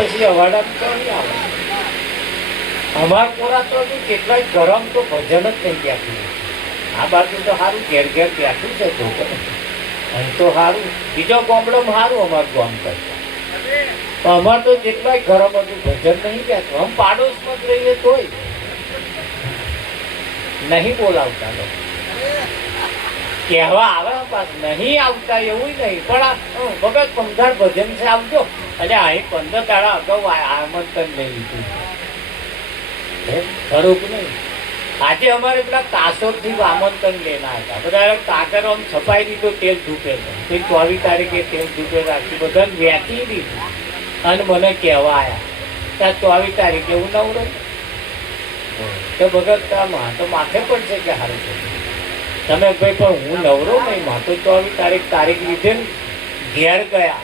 પછી અવાડા તો નહીં આવે. અમાર કોરા તો કેટલાય ગરમ તો ભજન જ નહીં બેઠું. આ બાજુ તો સારું ઘેર ઘેર બેઠું છે તો અહીં તો સારું બીજો ગામડો સારું અમાર ગામ કરતા. અમાર તો જેટલાય ગરમ હતું ભજન નહીં બેઠું. આમ પાડોશમાં જ રહીએ તોય નહીં બોલાવતા લોકો કહેવા આવે પાછું નહીં આવતા એવું નહીં. પણ આ વગર 15 ભજન છે આવજો. અને અહીં 15 દાડા અગાઉ આમંત્રણ લઈ લીધું ખરું કે નહીં. આજે અમારે પેલા કાસોરથી આમંત્રણ લેના હતા. બધા કાગળ આમ છપાઈ દીધો તેલ ધૂપે તો 24 તારીખે તેલ ધૂપે રાખ્યું બધાને વેચી દીધું. અને મને કહેવા આવ્યા ત્યાં 24 તારીખે એવું નવરો તો ભગત તો માથે પડશે કે સારું છે તમે ભાઈ. પણ હું નવરો નહીં. માં તો 24 તારીખ લીધે ઘેર ગયા.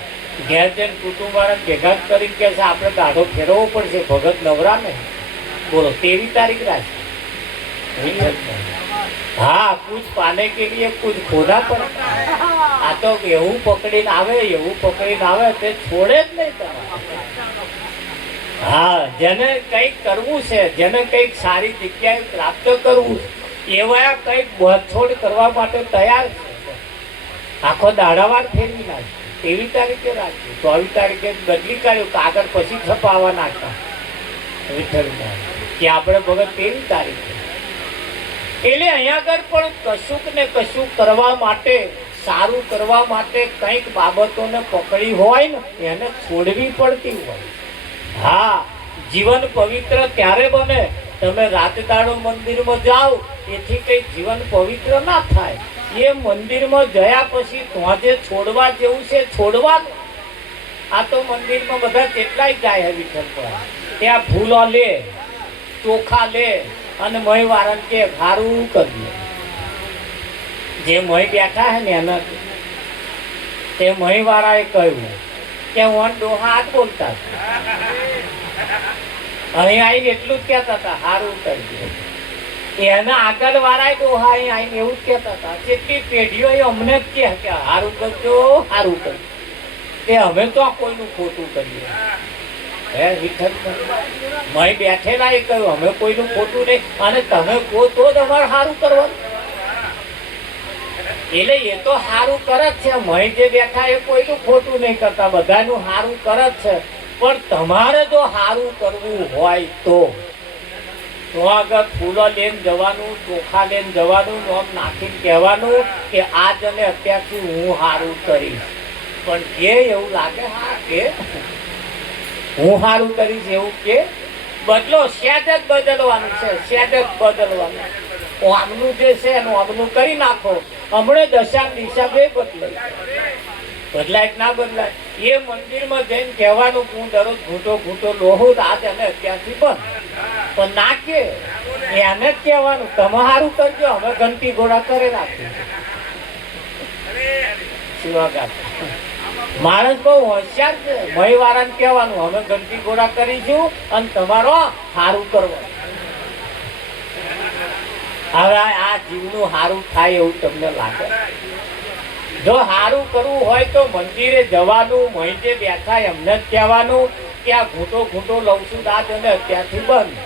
ઘેર જઈને કુટુંબ વાળાને ભેગા કરીને કે આપણે દાઢો ફેરવવો પડશે. ભગત નવરા ને બોલો 23 તારીખ રાખી. हाँ कुछ पाने के लिए कुछ खोना पड़ता है. आ तो એવું પકડીને આવે તે છોડે જ નહીં તમારે. હા જેને કંઈક કરવું છે, જેને કંઈક સારી જગ્યાએ પ્રાપ્ત કરવું એવા કંઈક બોધછોડ કરવા માટે તૈયાર છે. આખો દાડાવાર ફેરવી નાખે. 23 તારીખે રાખ્યું. 24 તારીખે બદલી કાઢ્યું. કાગળ પછી છપાવવા નાખતા વિઠ્ઠલના કે આપણે ભગત 23 તારીખે. એટલે અહીંયા આગળ પણ કશુંક ને કશું કરવા માટે, સારું કરવા માટે કંઈક બાબતોને પકડી હોય ને એને છોડવી પડતી હોય. હા જીવન પવિત્ર ત્યારે બને તમે રાત દાડો મંદિરમાં જાઓ એથી કઈ જીવન પવિત્ર ના થાય. એ મંદિરમાં ગયા પછી ત્યાં જે છોડવા જેવું છે છોડવાનું. આ તો મંદિરમાં બધા કેટલાય જાય વિઠ્ઠલ પર ત્યાં ફૂલો લે, ચોખા લે અને મય વાળાને કે સારું કરીએ. જે મય બેઠા હે ને એના તે મય વાળાએ કહ્યું કે હું ડોહા હાથ બોલતા અહીં આવીને એટલું જ કહેતા હતા સારું કરીએ. એના આગળ વાળા ડોહા અહીં આવીને એવું જ કહેતા હતા. જેટલી પેઢીઓ અમને જ કહે કે સારું કરજો સારું કરજો. તે અમે તો આ કોઈનું ખોટું કરીએ. હે વિઠ્ઠલ મય બેઠેલા એ કહ્યું અમે કોઈનું ખોટું નહીં અને તમે કહો તો જ અમારે સારું કરવાનું. એટલે એ તો સારું કરે જ છે. મય જે બેઠા એ કોઈનું ખોટું નહીં કરતા, બધાનું સારું કરે જ છે. પણ તમારે જો સારું કરવું હોય તો આગળ ફૂલો લઈને જવાનું, ચોખા લઈને જવાનું, આમ નાખીને કહેવાનું કે આજ અને અત્યારથી હું સારું કરીશ. પણ જે એવું લાગે હા કે હું સારું કરીશ એવું કે બદલો સેજ જ બદલવાનું છે. સેજ જ બદલવાનું. આમનું જે છે એનું આમનું કરી નાખો. હમણાં દશા દિશા બે બદલાય ના બદલાય. એ મંદિરમાં જઈને કહેવાનું હું દરરોજ ઘૂંટો લોહું આજ અને અત્યારથી બંધ. પણ ના કે એને જ કહેવાનું તમે સારું કરજો અમે ઘંટી ઘોડા કરે રાખીએ. માણસ બહુ હોશિયાર છે. મય વાળાને કહેવાનું અમે ઘંટી ઘોડા કરીશું અને તમારો સારું કરવાનું. હવે આ જીવનું સારું થાય એવું તમને લાગે? જો સારું કરવું હોય તો મંદિરે જવાનું. મય જે બેઠા એમને જ કહેવાનું કે આ ઘૂંટો લઉં છું દાદ અને અત્યારથી બંધ.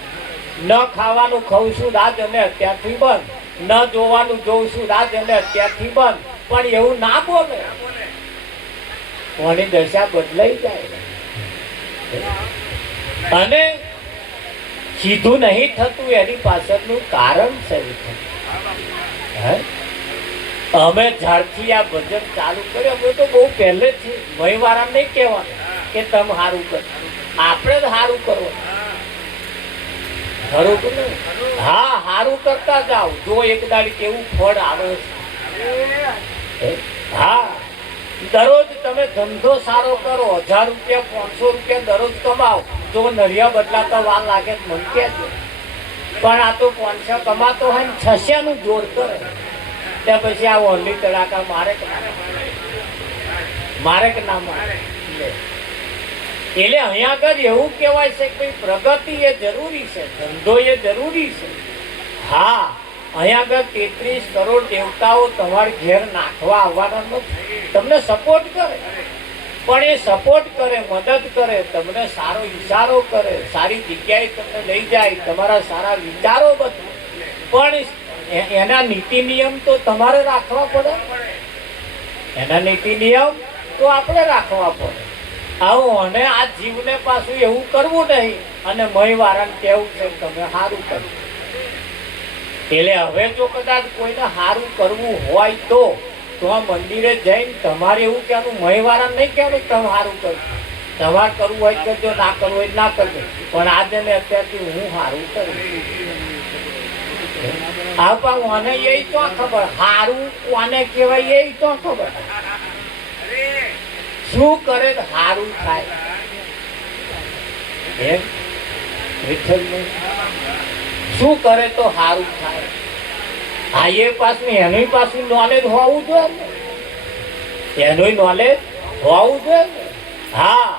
ન ખાવાનું ખાઉં છું દાદ અને અત્યારથી બંધ. ન જોવાનું જોઉં છું દાદ અને અત્યારથી બંધ. પણ એવું ના બોલે કોની દશા બદલાઈ જાય. અને સીધું નહીં થતું એની પાછળનું કારણ છે. અમે જ્યારથી આ ભજન ચાલુ કર્યું અમે તો બહુ પહેલેથી મય વાળા નહીં કહેવાનું કે તમે સારું કરો, આપણે જ સારું કરવાનું. ખરું કે નહીં? હા સારું કરતા જાઓ. જો એક દાડી કેવું ફળ આવે છે. હા દરરોજ તમે ધંધો સારો કરો, 1000 રૂપિયા 500 રૂપિયા દરરોજ કમાઓ. જો નરિયા બદલાતા વાર લાગે મન કહેજો. પણ આ તો 500 કમાતો હોય ને 600 નું જોર કરે ત્યાં પછી આ ઓલી તડાકા મારે કે ના મારે. એટલે અહીંયા આગળ એવું કહેવાય છે કે પ્રગતિ એ જરૂરી છે, ધંધો એ જરૂરી છે. હા અહીંયા આગળ 33 કરોડ દેવતાઓ તમારા ઘેર નાખવા આવવાના નથી, તમને સપોર્ટ કરે. પણ એ સપોર્ટ કરે, મદદ કરે, તમને સારો ઈશારો કરે, સારી જગ્યાએ તમને લઈ જાય, તમારા સારા વિચારો બતાવે, પણ એના નીતિ નિયમ તો તમારે રાખવા પડે. એના નીતિ નિયમ તો આપણે રાખવા પડે. આવું અને આ જીવને પાછું એવું કરવું નહીં અને મય વાળાને કેવું છે તમે સારું કર્યું. એટલે હવે જો કદાચ કોઈને સારું કરવું હોય તો આ મંદિરે જઈને તમારે એવું કહેવાનું, મય વાળા નહીં કહેવાનું તમે સારું કર્યું. તમારે કરવું હોય કરજો, ના કરવું હોય ના કરજો, પણ આજે ને અત્યારથી હું સારું કરું. હા પણ મને એ તો ખબર સારું કોને કહેવાય એ તો ખબર. શું કરે તો સારું થાય એમ શું કરે તો સારું થાય. હા એ પાછું એનું પાછું નોલેજ હોવું જોઈએ ને, એનું નોલેજ હોવું જોઈએ ને. હા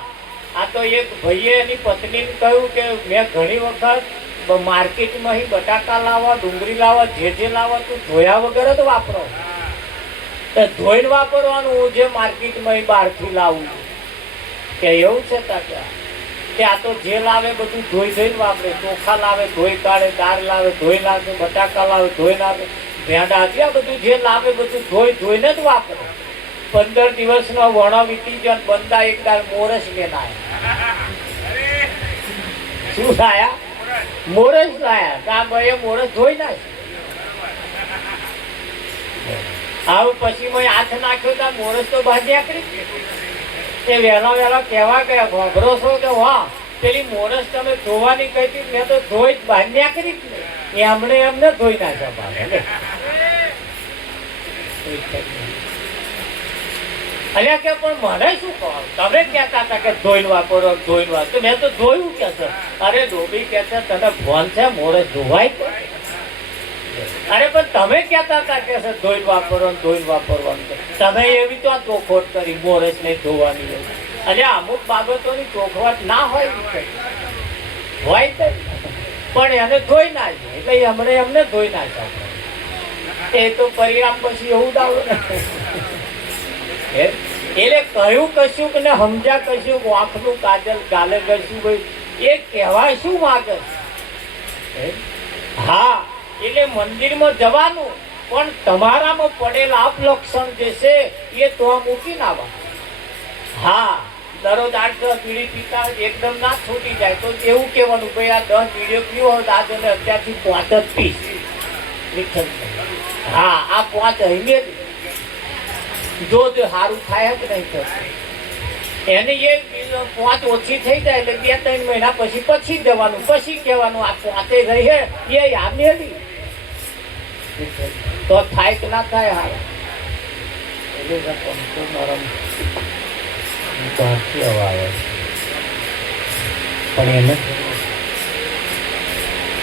આ તો એક ભાઈએ એની પત્નીને કહ્યું કે મેં ઘણી વખત માર્કેટમાં બટાકા લાવવા, ડુંગળી લાવવા, જે લાવવા તું ધોયા વગર જ વાપરો. ધોઈને વાપરવાનું, હું જે માર્કેટમાં બહારથી લાવું કે એવું છે કે આ તો જે લાવે બધું ધોઈ ધોઈને વાપરે. ચોખા લાવે ધોઈ કાઢે, દાળ લાવે ધોઈ નાખે, બટાકા લાવે ધોઈ નાખે, ભેંડા આ બધું જે લાવે બધું ધોઈ ધોઈને જ વાપરે. 15 દિવસનો વણો વીતી ગયો, બંદા એક દાળ મોરસ લઈને આવ્યા. શું લાયા? મોરસ લાયા. આ ભાઈએ મોરસ ધોઈ નાખે. હવે પછી મેં હાથ નાખ્યો તો મોરસ તો બહાર નીકળી. એ વહેલા કહેવા ગયા ઘોઘરો છો કે વાહ પેલી મોરસ તમે ધોવાની કહી હતી, મેં તો ધોઈ બહાર નીકળી જ નહીં. એમને એમને ધોઈ નાખ્યા. અલ્યા કે પણ મને શું કહો, તમે કહેતા હતા કે ધોઈને વાપરો ધોઈને વાપરો, મેં તો ધોયું કે છે. અરે ડોબી કે છે તને ફોન છે મોરસ ધોવાય? અરે પણ તમે કહેતા હતા કે ધોઈને વાપરવાનું ધોઈને વાપરવાનું, તમે એવી તો આ ચોખવટ કરી મોરસ નહીં ધોવાની. અને અમુક બાબતોની ચોખવટ ના હોય તો પણ એને ધોઈ નાખે એટલે હમણાં એમને ધોઈ નાખ્યા. એ તો પરિણામ પછી એવું દાવ ને. એટલે કહ્યું કશું ને સમજ્યા કશું, આંખનું કાજલ ગાલે કશું, ભાઈ એ કહેવાય શું માગે. હા એટલે મંદિરમાં જવાનું, પણ તમારામાં પડેલા અપલક્ષણ જે છે એ તો મૂકી ના આવવા. હા દરરોજ 8-10 બીડી પીતા એકદમ ના છૂટી જાય તો એવું કહેવાનું ભાઈ આ 10 બીડીઓ પીવો હોય તો આજે અત્યારથી 5 જ પીસ. હા આ 5 હઈને જો સારું થાય જ નહીં થતું. એની એ 5 ઓછી થઈ જાય એટલે 2-3 મહિના પછી જવાનું, પછી કહેવાનું આ 5 રહી હે એ યાદ નહીં તો થાય કે ના થાય. હાલ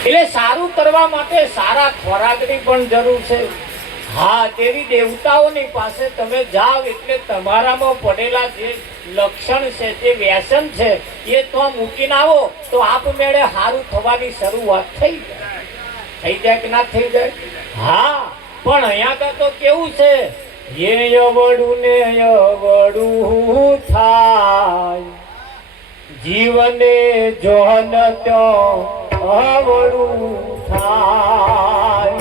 એટલે સારું કરવા માટે સારા ખોરાકની પણ જરૂર છે. હા દેવી દેવતાઓની પાસે તમે જાઓ એટલે તમારામાં પડેલા જે લક્ષણ છે, જે વ્યસન છે એ તો મૂકીને આવો તો આપમેળે સારું થવાની શરૂઆત થઈ જાય કે ના થઈ જાય. હા પણ અહીંયા તો કેવું છે, એ અવળું ને અવળું થાય જીવને જોન તો અવળું થાય.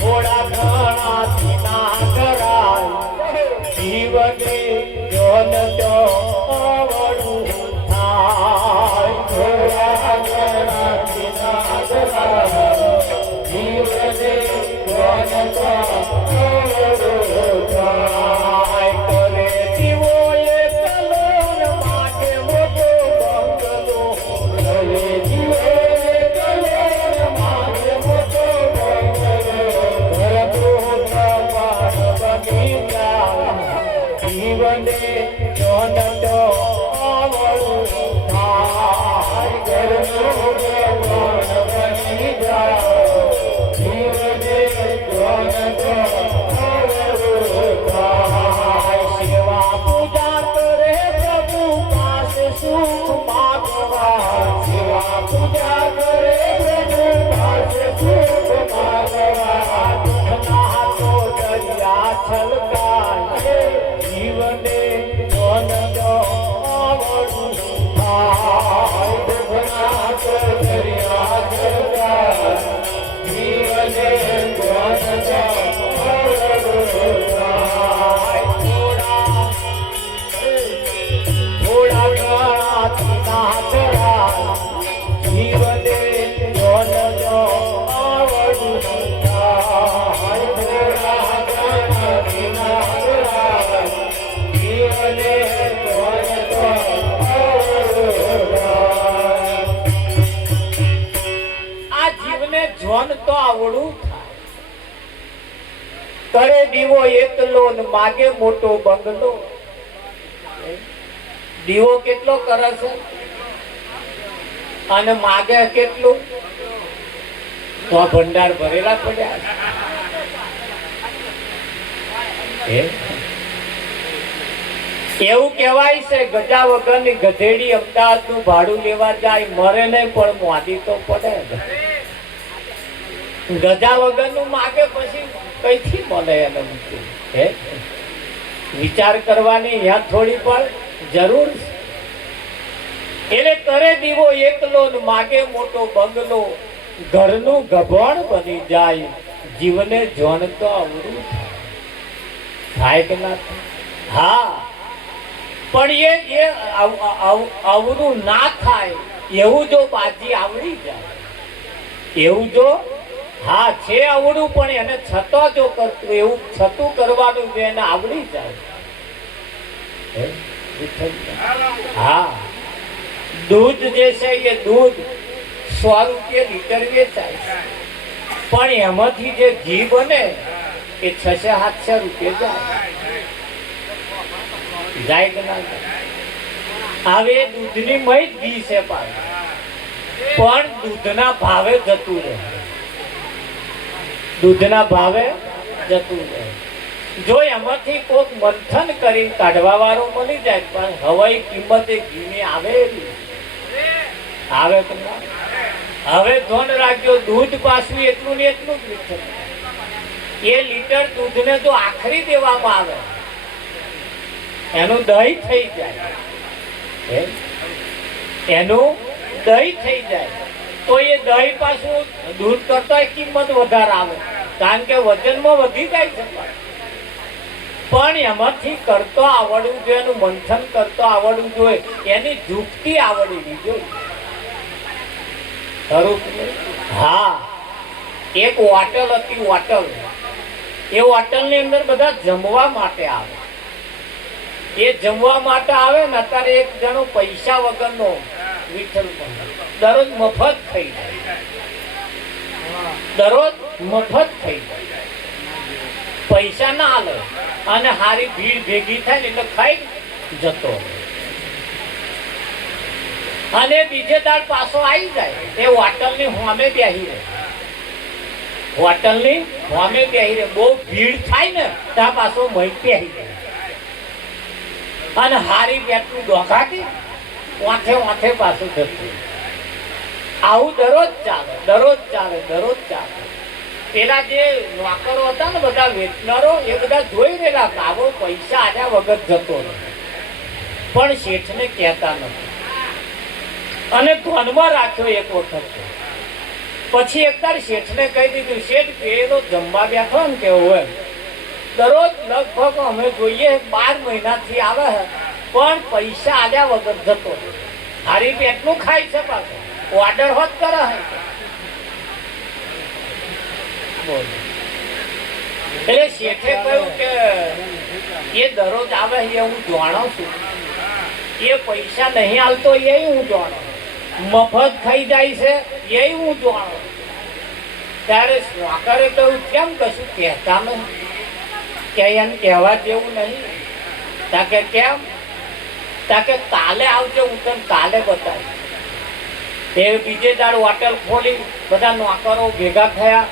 થોડા ઘણાથી ના કરાય જીવને જોન તો અવળું થાય. થોડા ઘણાથી ના કરાય જીવને જોન તો અવળું થાય. કરે જીવો એકલો માટે મોટો બંગલો, કરે જીવો એકલો માટે મોટો જીવને જોન તો અવળું થાય. ઘરનું ભગવાન બની જાય જીવને જોન તો કરે દીવો એકલો ને માગે મોટો બંગલો. દીવો કેટલો કરે છે અને માગે કેટલું? તો ભંડાર ભરેલા પડ્યા છે. એવું કહેવાય છે ગજા વગરની ગધેડી અમદાવાદ નું ભાડું લેવા જાય, મરે નહીં પણ મોદી તો પડે. ગજા વગર નું માગે પછી કઈથી મળે એને? વિચાર કરવાની અહીંયા થોડી પણ જરૂર છે. એટલે કરે દીવો એકલો ને માગે મોટો બંગલો, ઘરનું ગભણ બની જાય, જીવને જોણ તો અવરું થાય કે ના થાય? હા, પણ એ અવરું ના થાય એવું જો બાજી આવડી જાય, એવું જો હા છે આવડું પણ એને છતો જો કરતું એવું છતું કરવાનું જો એને આવડી જાય. હા, દૂધ જે છે એ દૂધ 100 રૂપિયા લીટર વેચાય, પણ એમાંથી જે ઘી બને એ 600-700 રૂપિયા જાય કે ના જાય? હવે દૂધની મય જ ઘી છે પણ દૂધના ભાવે જતું રહે, દૂધના ભાવે જતું રહે. જો એમાંથી કોઈક મંથન કરી કાઢવા વાળો મળી જાય, પણ હવાઈ કિંમત એ ઘીની આવે આવે કે ના? હવે ધોન રાખજો, દૂધ પાછું એટલું ને એટલું જ લીટર. એ લીટર દૂધને જો આખરી દેવામાં આવે એનું દહીં થઈ જાય, એનું દહીં થઈ જાય તો એ દહીં પાછું દૂધ કરતા કિંમત વધારે આવે, કારણ કે વજનમાં વધી જાય છે. પણ એમાંથી કરતો આવડવું જોઈએ, એનું મંથન કરતો આવડવું જોઈએ, એની જુક્તિ આવડવી જોઈએ. હા, એક હોટલ હતી, હોટલ. એ હોટલ ની અંદર બધા જમવા માટે આવે. એ જમવા માટે આવે ને, અત્યારે એક જણો પૈસા વગરનો વિઠ્ઠલ દરરોજ મફત થઈ જાય, દરરોજ મફત થઈ જાય, પૈસા ના આલે અને હારી ભીડ ભેગી થાય ને એટલે ખાઈ જતો, અને બીજે દાડ પાછો આવી જાય. એ હોટલ ની હોમે બેહી રહે, હોટલ ની હોમે બેહી રહે. બહુ ભીડ થાય ને ત્યાં પાછો મહી બેહી જાય અને હારી બેઠું ડોકાતી વાંથે વાંથે પાછું જતું. આવું દરરોજ ચાલે, દરરોજ ચાલે, દરરોજ ચાલે. પેલા જે નોકરો હતા ને બધા વેચનારો, એ બધા જોઈ રહેલા આવો પૈસા આલ્યા વગર જતો રહે, પણ શેઠને કહેતા નથી અને ધ્યાનમાં રાખ્યો એક વખત. પછી એક તાર શેઠને કહી દીધું, શેઠ પેલો જમવા બેઠો ને કેવું એમ દરરોજ લગભગ અમે જોઈએ 12 મહિનાથી આવે પણ પૈસા આલ્યા વગર જતો, હારી પેટનું ખાય છે, પાછો ઓર્ડર હોત કરે એટલે શેઠે કહ્યું કે એ દરરોજ આવે એ હું જાણું છું, એ પૈસા નહીં આલતો એ હું જાણું, મફત ખાઈ જાય છે એ હું જાણું. ત્યારે સ્વાકરે કહ્યું કેમ કશું કહેતા નહીં? કે એને કહેવા જેવું નહીં. તાકે કેમ? તાકે કાલે આવજો, હું તને કાલે બતાવીશ. એ બીજે દાડ હોટલ ખોલી, બધા નોકરો ભેગા થયા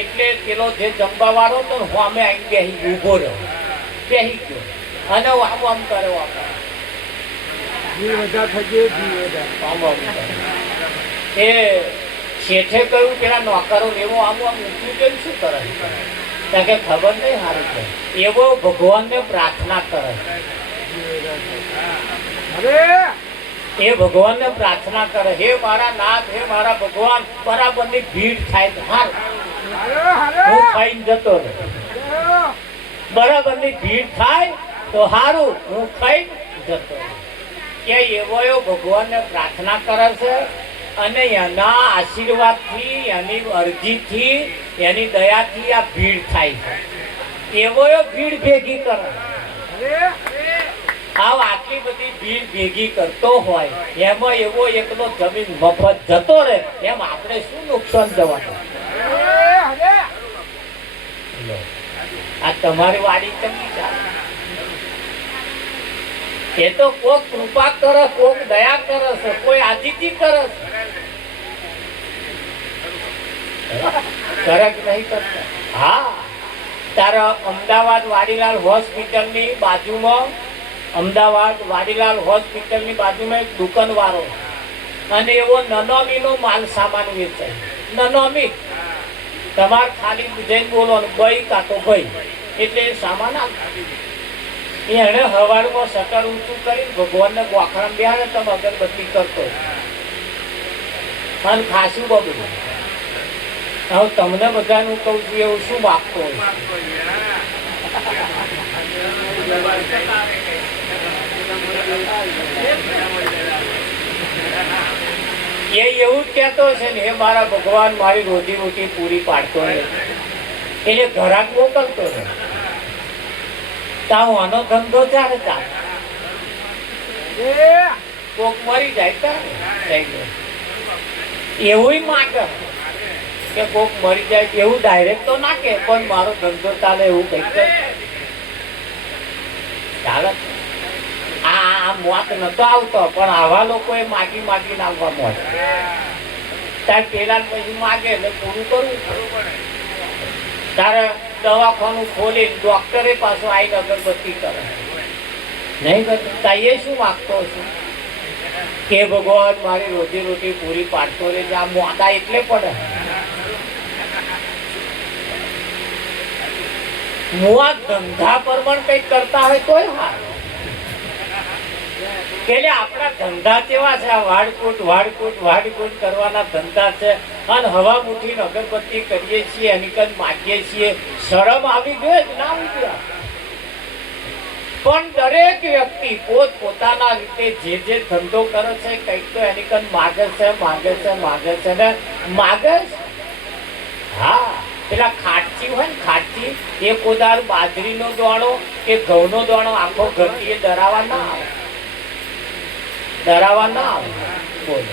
એટલે પેલો જે જમવા વાળો હતો ને હું અમે આવી બેસી ઉભો રહ્યો, બેસી ગયો અને આમ આમ કર્યો, એ શેઠે કહ્યું પેલા નોકરો એવો આમ આમ ઊંચું જોઈને શું કરે? કારણ કે ખબર નહીં સારું છે, એવો ભગવાનને પ્રાર્થના કરે, એ ભગવાનને પ્રાર્થના કરે, હે મારા નાથ, હે મારા ભગવાન, બરાબરની ભીડ થાય તો હારું હું ખાઈને જતો રહે, બરાબરની ભીડ થાય તો હારું હું ખાઈને જતો રહે. કે એવો ભગવાનને પ્રાર્થના કરે છે અને એના આશીર્વાદથી, એની અરજીથી, એની દયાથી આ ભીડ થાય છે. એવો ભીડ ભેગી કરે, આટલી બધી ભીડ ભેગી કરતો હોય એમાં એવો એકલો જમીન મફત જતો રહે, એમ આપણે શું નુકસાન જવાનું? આ તમારી વાડી ચંગી ચાલે. એ તો કોક કૃપા કરે, કોક દયા કરે છે, કોઈ આજીજી કરે છે. કરે કે નહીં કરતા? હા, તારા અમદાવાદ વાડીલાલ હોસ્પિટલની બાજુમાં, અમદાવાદ વાડીલાલ હોસ્પિટલની બાજુમાં એક દુકાન વાળો અને એવો નનોમીનો માલ સામાન વેચાય. નનોમી તમારે ખાલી જઈને બોલવાનું ભાઈ કાં તો ભાઈ, એટલે સામાન એને હવારમાં શટર ઊંચું કરી ભગવાનને ગોખરામ બેહાડે તમે અગરબત્તી કરતો અને ખાસું બગડ્યું. હવે તમને બધાનું કહું છું એવું શું માગતો હોય? એ એવું જ કહેતો છે ને, એ મારા ભગવાન મારી રોજી રોટી પૂરી પાડતો નથી, એટલે ઘરાક મોકલતો નથી. તાવ આનો ધંધો ચાલે ચાલે, કોક મરી જાય એવું માગે કે કોક મરી જાય એવું ડાયરેક્ટ તો ના કે, પણ મારો ધંધો ચાલે એવું કઈક ચાલે. આ મોત નતો આવતો, પણ આવા લોકો એ માગી માગીને આવવા મોત. તાર પેલા પછી માગે એટલે પૂરું કરવું પડે. તારે દવાખાનું ખોલી ડોક્ટરે પાછું આવીને અગરબત્તી કરે નહીં કરતા. એ શું માગતો છું કે ભગવાન મારી રોજી રોટી પૂરી પાડતો રહે. આ મોડા એટલે પડે. મુઆ ધંધા પર પણ કઈક કરતા હોય તોય હા, કે આપણા ધંધા કેવા છે? આ વાડકૂટ વાડકૂટ વાડકૂટ કરવાના ધંધા છે. અને હવા મુઠીને અગરબત્તી કરીએ છીએ, એની કદ માગીએ છીએ. શરમ આવી જોઈએ કે ના આવી જોઈએ? પણ દરેક વ્યક્તિ પોત પોતાના રીતે જે જે ધંધો કરે છે કંઈક તો એની કદ માગે છે, માગે છે, માગે છે ને માગે છે. હા, પેલા ખાટચી હોય ને, ખાટચી એ કોદાર બાજરીનો દોણો કે ઘઉંનો દોણો આખો ઘટી એ ડરાવા ના આવે, ડરાવા ના આવે. બોલો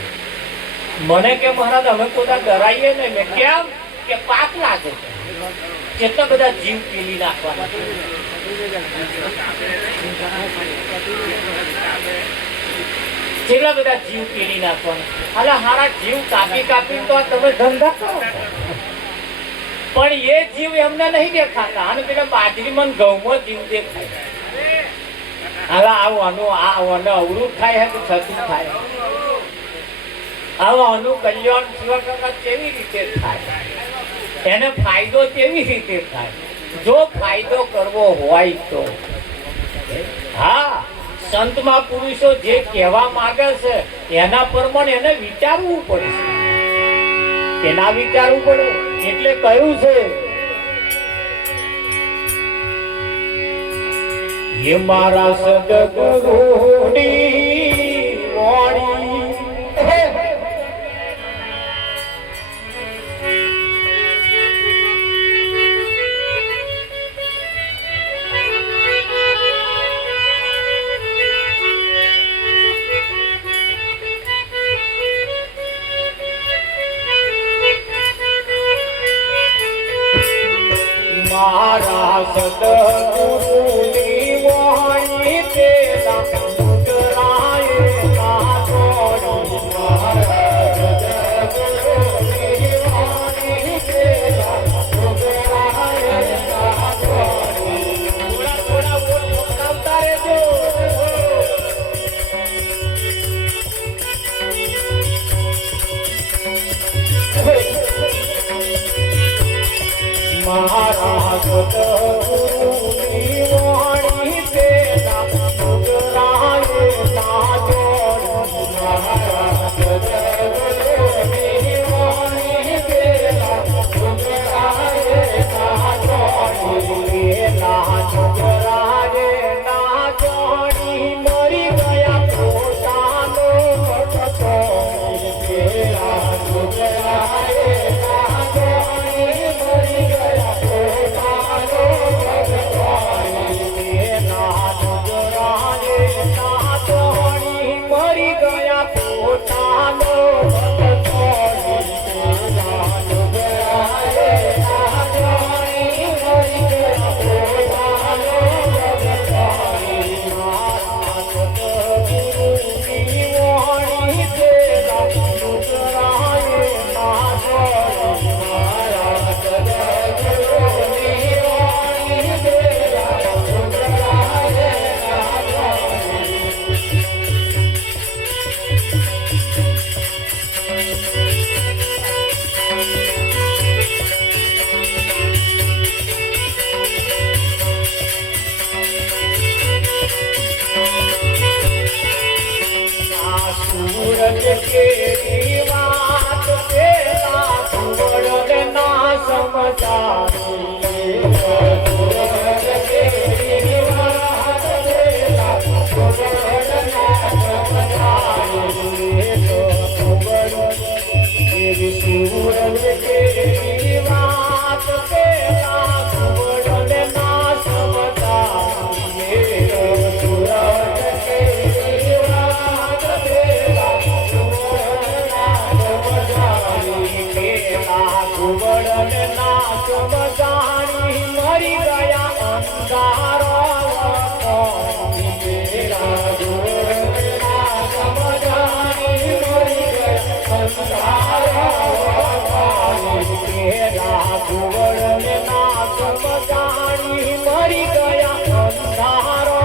મને કે મહારાજ અમે પોતા ડરાઈએ ને. મેં કેમ? કે પાપ લાગે છે. કેટલા બધા જીવ પીલી નાખવાના, કેટલા બધા જીવ પીલી નાખવાના. અલા હારા જીવ કાપી કાપી તો તમે ધંધા કરો, પણ એ જીવ એમને નહીં દેખાતા. અને પેલા બાજરીમાં ઘઉંમાં જીવ દેખાય. હવે આવવાનું અવરું થાય કે થતું થાય? આવવાનું કલ્યાણ શિવકાકા કેવી રીતે થાય? એને ફાયદો કેવી રીતે થાય? જો ફાયદો કરવો હોય તો હા, સંતમાં પુરુષો જે કહેવા માંગે છે એના પ્રમાણે એને વિચારવું પડશે. એના વિચારવું પડે એટલે કહ્યું છે ये मारा सदगुरुनी वाणी मारा सदगुरुनी वाणी तेरा मुद्राए ना छोड़ी मारा सदगुरुनी वाणी तेरा मुद्राए ना छोड़ी थोड़ा थोड़ा बोल गाता रे जो महाराज गुरुनी वाणी तेरा मुद्राए ना छोड़ी महाराज गुरुनी वाणी तेरा मुद्राए ना छोड़ी ना मुद्राए ना छोड़ी मरी गया पोतानो भक्तो तेरा मुद्राए ना छोड़ी मरी गया पोतानो भक्तो મરી ગયા અંધારો મરી ગયા અંધારો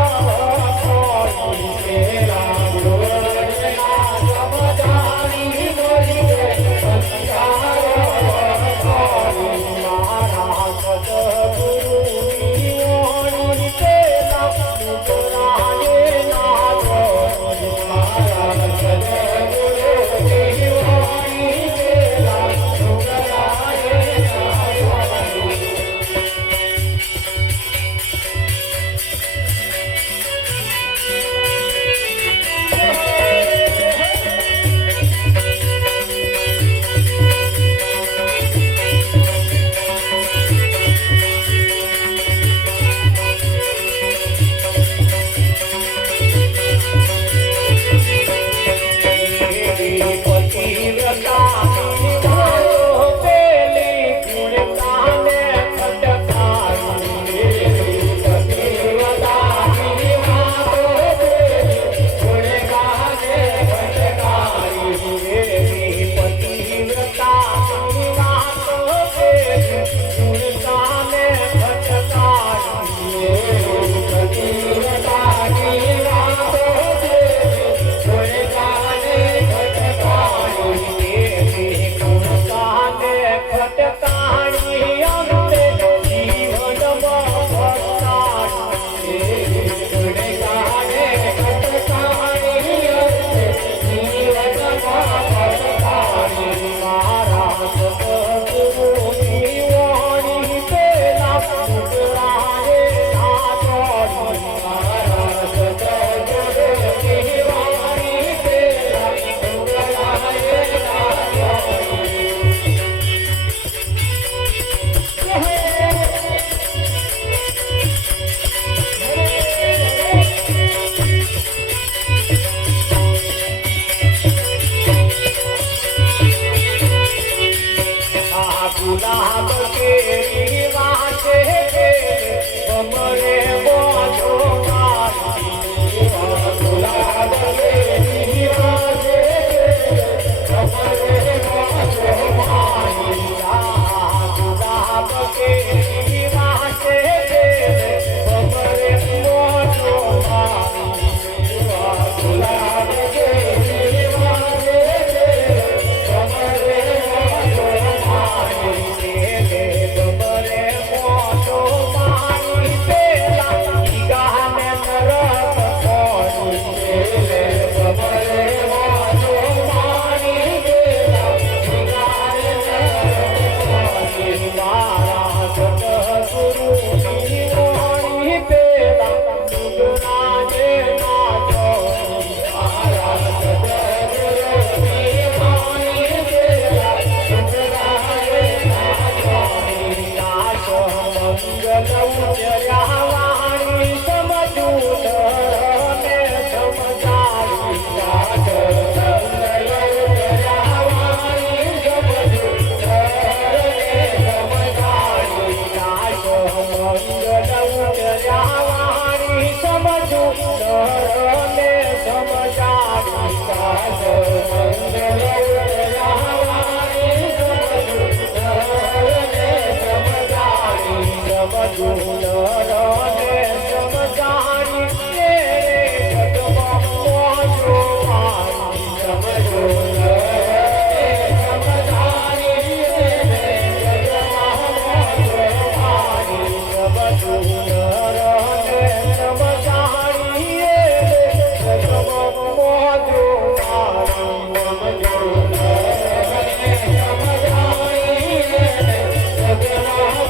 Jagana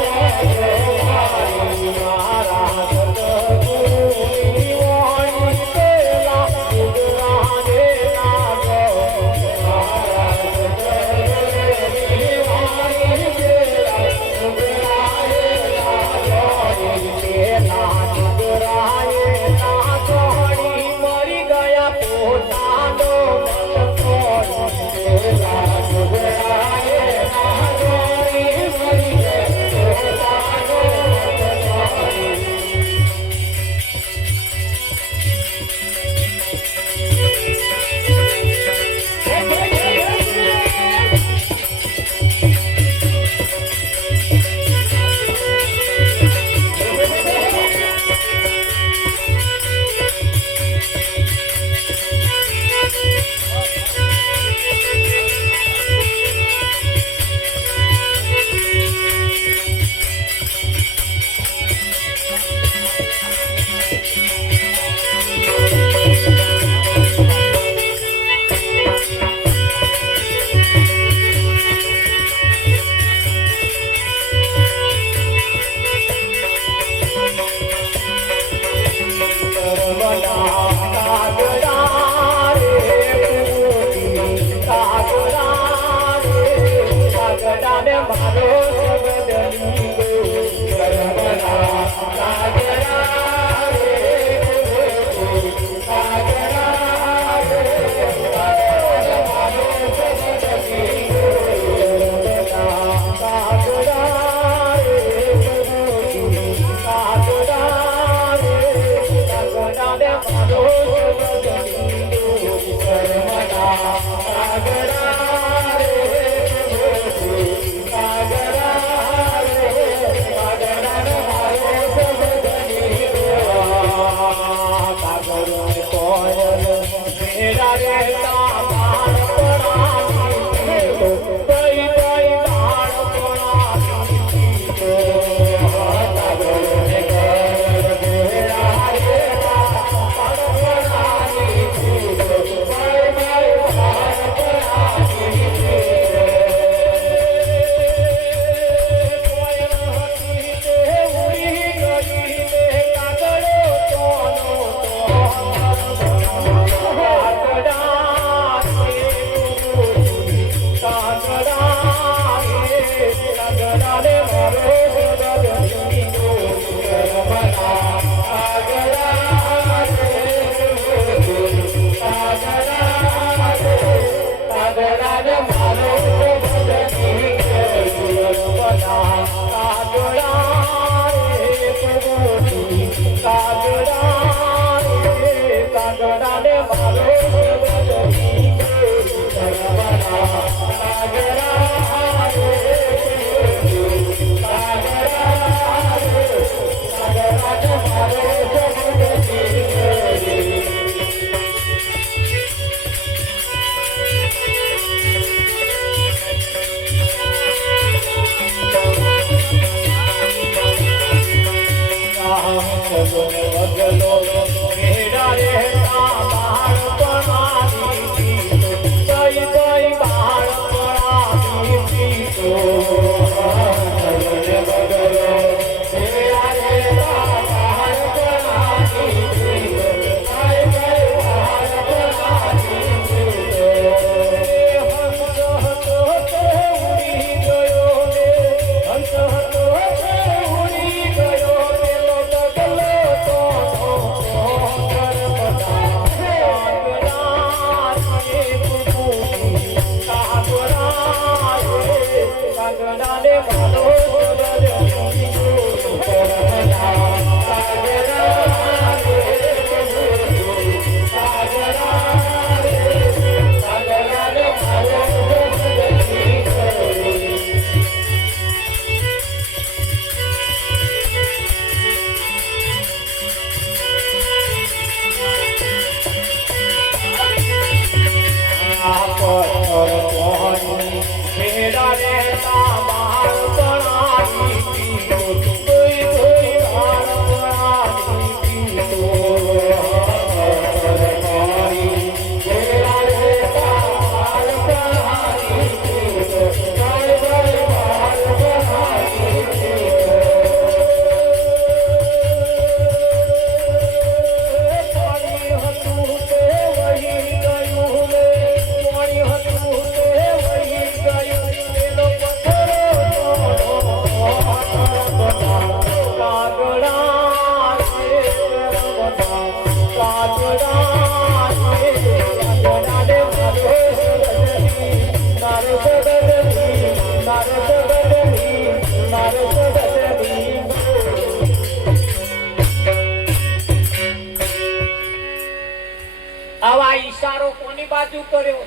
આવા ઈશારો કોની બાજુ કર્યો?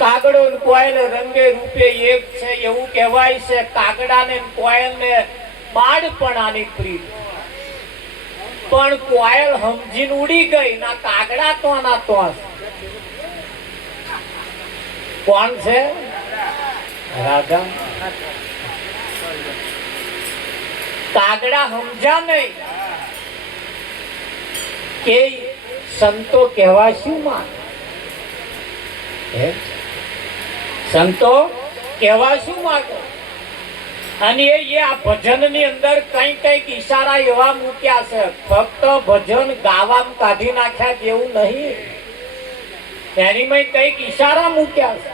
કાગડો ને કોયલ રંગે રૂપે એક છે એવું કહેવાય છે. કાગડા ને કોયલ ને બાળપણાની પ્રીત, પણ કોયલ સમજીને ઉડી ગઈ ના કાગડા તો ના તો કોણ છે? રાધા. કાગડા સમજ્યા નહીં કે સંતો કહેવા શું માને? સંતો કહેવા શું માંગે? અને એ આ ભજન ની અંદર કઈક ઈશારા એવા મૂક્યા છે. ફક્ત ભજન ગાવામાં કાઢી નાખ્યા જેવું નહીં, એની માં કઈક ઈશારા મૂક્યા છે,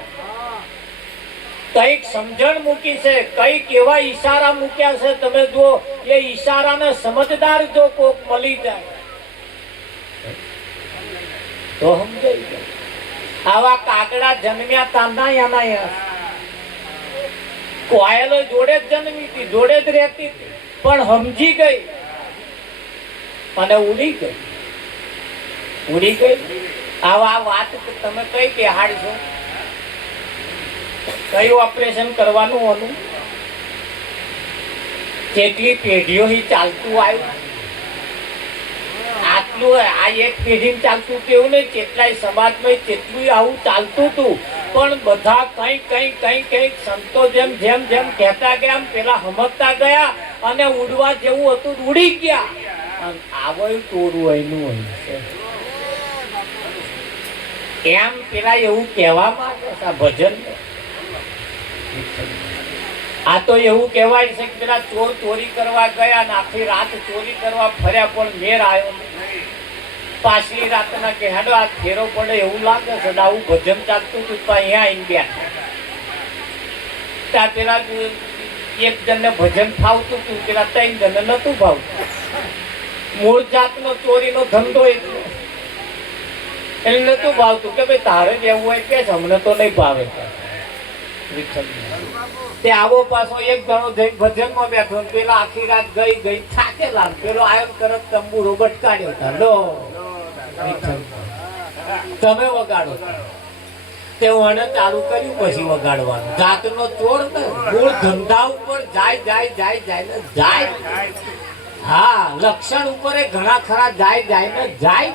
કઈક સમજણ મૂકી છે, કઈક એવા ઈશારા મૂક્યા છે. તમે જો એ ઈશારાને સમજદાર જો કોક મળી જાય તો સમજાઈ જાય. આવા કાગડા જન્મ્યા તાના એના કોયલો જોડે જ જન્મી હતી, જોડે જ રહેતી હતી, પણ સમજી ગઈ અને ઉડી ગઈ. ઉડી ગઈ. આવા વાત તમે કઈ બેહાડશો? કયું ઓપરેશન કરવાનું હોનું? કેટલી પેઢીઓ ચાલતું આવ્યું. આટલું આ એક પેઢી ચાલતું કેવું નહીં, કેટલાય સમાજમાં કેટલું આવું ચાલતું હતું. પણ બધા કઈક સંતો જેમ જેમ જેમ કહેતા ગયા પેલા સમજતા ગયા અને ઉડવા જેવું હતું ઉડી ગયા. આવો તોરું એનું હોય છે એમ પેલા એવું કહેવા માંગે છે આ ભજન. આ તો એવું કહેવાય છે કે પેલા ચોર ચોરી કરવા ગયા ને આખી રાત ચોરી કરવા ફર્યા પણ મેર આવ્યો. પાછલી રાતના કે હેડો આ ફેરો પડે એવું લાગે છે. આવું ભજન ચાલતું હતું અહીંયા આવીને બેઠા. ત્યાં પેલા એક જણને ભજન ફાવતું હતું, પેલા 3 જણને નતું ફાવતું. મૂળ જાતનો ચોરીનો ધંધો એટલે નતું ભાવતું કે ભાઈ તારે જેવું હોય કે અમને તો નહીં ભાવે. તે આવો પાછો એક ગણો જઈ ભજનમાં બેઠો, પેલા આખી રાત ગઈ થાકેલા, પેલો આયો તરત તંબુરો બટકાડ્યો હતા. લો તમે વગાડો. તે વણે ચાલુ કર્યું પછી વગાડવાનું. જાતનો ચોર મૂળ ધંધા ઉપર જાય. હા, લક્ષણ ઉપર ઘણા ખરા જાય ને જાય.